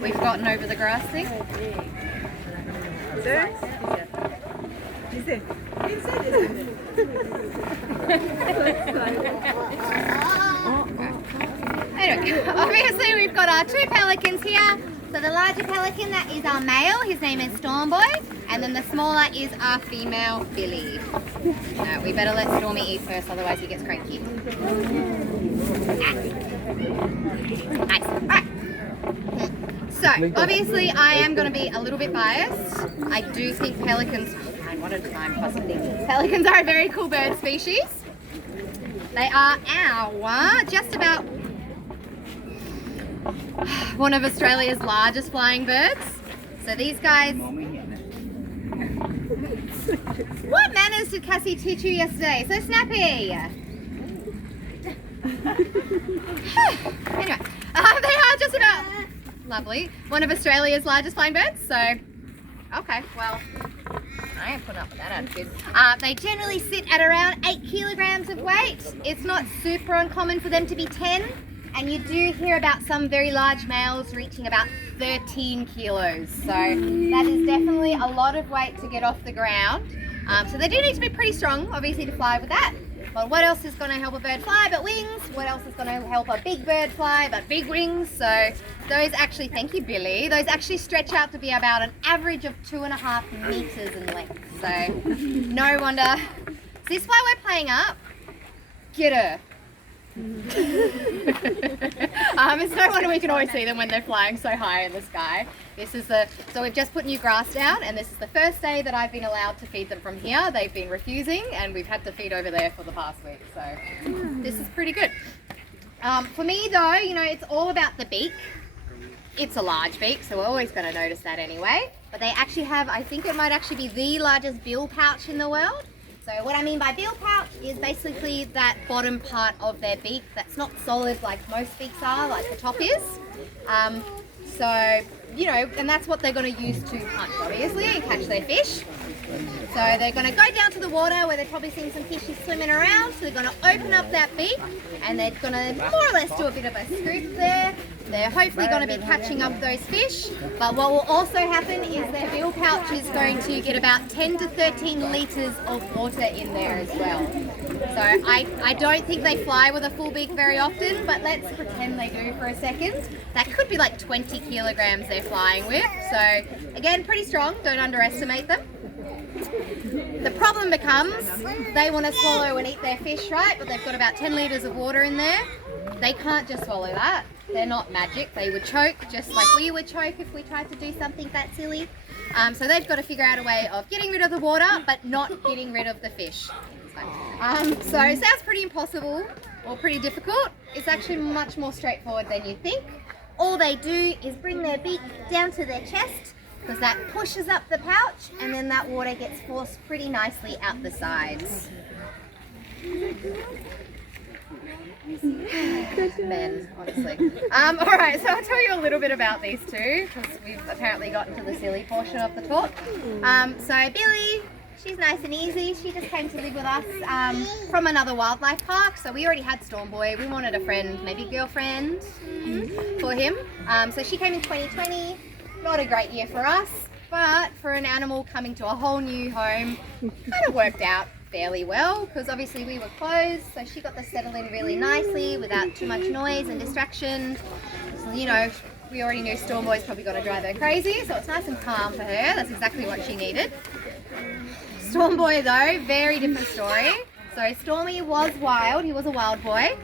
We've gotten over the grass thing. Anyway, obviously we've got our two pelicans here. So the larger pelican, that is our male, his name is Stormboy, and then the smaller is our female, Billy. No, we better let Stormy eat first, otherwise he gets cranky. Nice. Alright. So, obviously I am going to be a little bit biased. I do think pelicans, pelicans are a very cool bird species. They are just about one of Australia's largest flying birds. So these guys... What manners did Cassie teach you yesterday? So snappy! Anyway, they are just about... Lovely. One of Australia's largest flying birds, so... Okay, well... I ain't putting up with that attitude. They generally sit at around 8 kilograms of weight. It's not super uncommon for them to be 10. And you do hear about some very large males reaching about 13 kilos. So that is definitely a lot of weight to get off the ground. So they do need to be pretty strong, obviously, to fly with that. But what else is going to help a bird fly but wings? What else is going to help a big bird fly but big wings? So those actually, thank you Billy, those actually stretch out to be about an average of 2.5 meters in length. So no wonder. Is this why we're playing up? Get her. It's no wonder we can always see them when they're flying so high in the sky. So we've just put new grass down, and this is the first day that I've been allowed to feed them from here. They've been refusing, and we've had to feed over there for the past week. So this is pretty good. For me though, you know, it's all about the beak. It's a large beak, so we're always going to notice that anyway. But they actually have, I think it might actually be the largest bill pouch in the world. So what I mean by bill pouch is basically that bottom part of their beak that's not solid like most beaks are, like the top is. So, you know, and that's what they're going to use to hunt, obviously, and catch their fish. So they're going to go down to the water where they're probably seeing some fishes swimming around. So they're going to open up that beak and they're going to more or less do a bit of a scoop there. They're hopefully going to be catching up those fish. But what will also happen is their bill pouch is going to get about 10 to 13 litres of water in there as well. So I don't think they fly with a full beak very often, but let's pretend they do for a second. That could be like 20 kilograms they're flying with. So again, pretty strong, don't underestimate them. The problem becomes they want to swallow and eat their fish, right? But they've got about 10 litres of water in there. They can't just swallow that. They're not magic. They would choke just like we would choke if we tried to do something that silly. So they've got to figure out a way of getting rid of the water but not getting rid of the fish. So it sounds pretty impossible or pretty difficult. It's actually much more straightforward than you think. All they do is bring their beak down to their chest, because that pushes up the pouch and then that water gets forced pretty nicely out the sides. Men, honestly. Alright, so I'll tell you a little bit about these two, because we've apparently gotten to the silly portion of the talk. So Billy, she's nice and easy. She just came to live with us from another wildlife park. So we already had Stormboy. We wanted a friend, maybe girlfriend for him. So she came in 2020. Not a great year for us, but for an animal coming to a whole new home, kind of worked out fairly well, because obviously we were closed, so she got to settle in really nicely without too much noise and distraction. So, you know, we already knew Stormboy's probably going to drive her crazy, so it's nice and calm for her. That's exactly what she needed. Stormboy though, very different story. So Stormy was wild. He was a wild boy.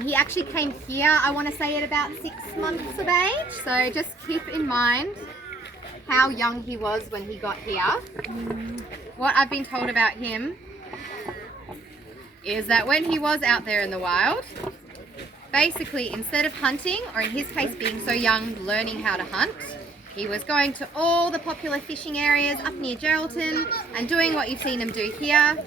He actually came here, I want to say, at about 6 months of age. So just keep in mind how young he was when he got here. What I've been told about him is that when he was out there in the wild, basically instead of hunting, or in his case being so young, learning how to hunt, he was going to all the popular fishing areas up near Geraldton and doing what you've seen him do here.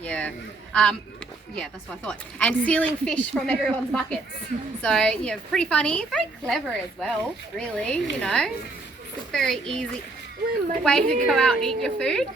Yeah, that's what I thought. And stealing fish from everyone's buckets. So, yeah, pretty funny. Very clever as well, really, you know. It's very easy. way to go out and eat your food.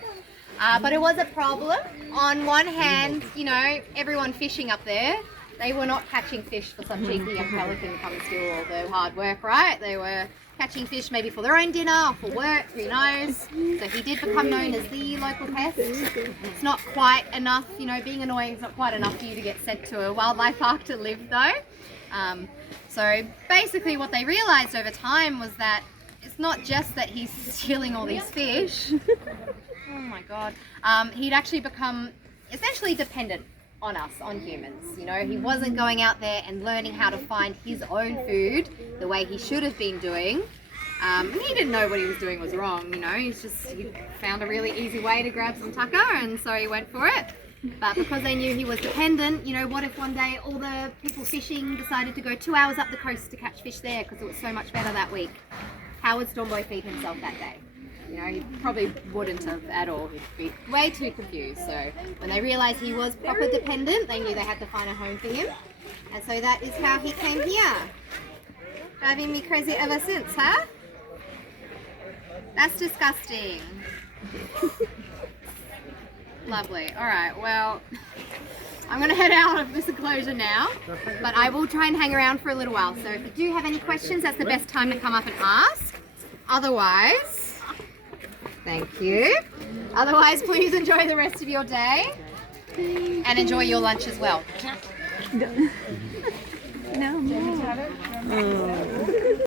But it was a problem. On one hand, you know, everyone fishing up there, they were not catching fish for some cheeky young pelican to come and steal all the hard work, right? They were catching fish maybe for their own dinner or for work, who knows. So he did become known as the local pest. It's not quite enough, you know, being annoying is not quite enough for you to get sent to a wildlife park to live though. So basically what they realised over time was that it's not just that he's stealing all these fish. Oh my God. He'd actually become essentially dependent on us, on humans. You know, he wasn't going out there and learning how to find his own food the way he should have been doing. He didn't know what he was doing was wrong, you know, he found a really easy way to grab some tucker, and so he went for it. But because they knew he was dependent, you know, what if one day all the people fishing decided to go 2 hours up the coast to catch fish there because it was so much better that week? How would Stormboy feed himself that day? You know, he probably wouldn't have at all. He'd be way too confused. So when they realised he was proper dependent, they knew they had to find a home for him. And so that is how he came here. Driving me crazy ever since, huh? That's disgusting. Lovely. All right, well, I'm going to head out of this enclosure now, but I will try and hang around for a little while. So if you do have any questions, that's the best time to come up and ask. Otherwise, thank you. Otherwise, please enjoy the rest of your day and enjoy your lunch as well. No.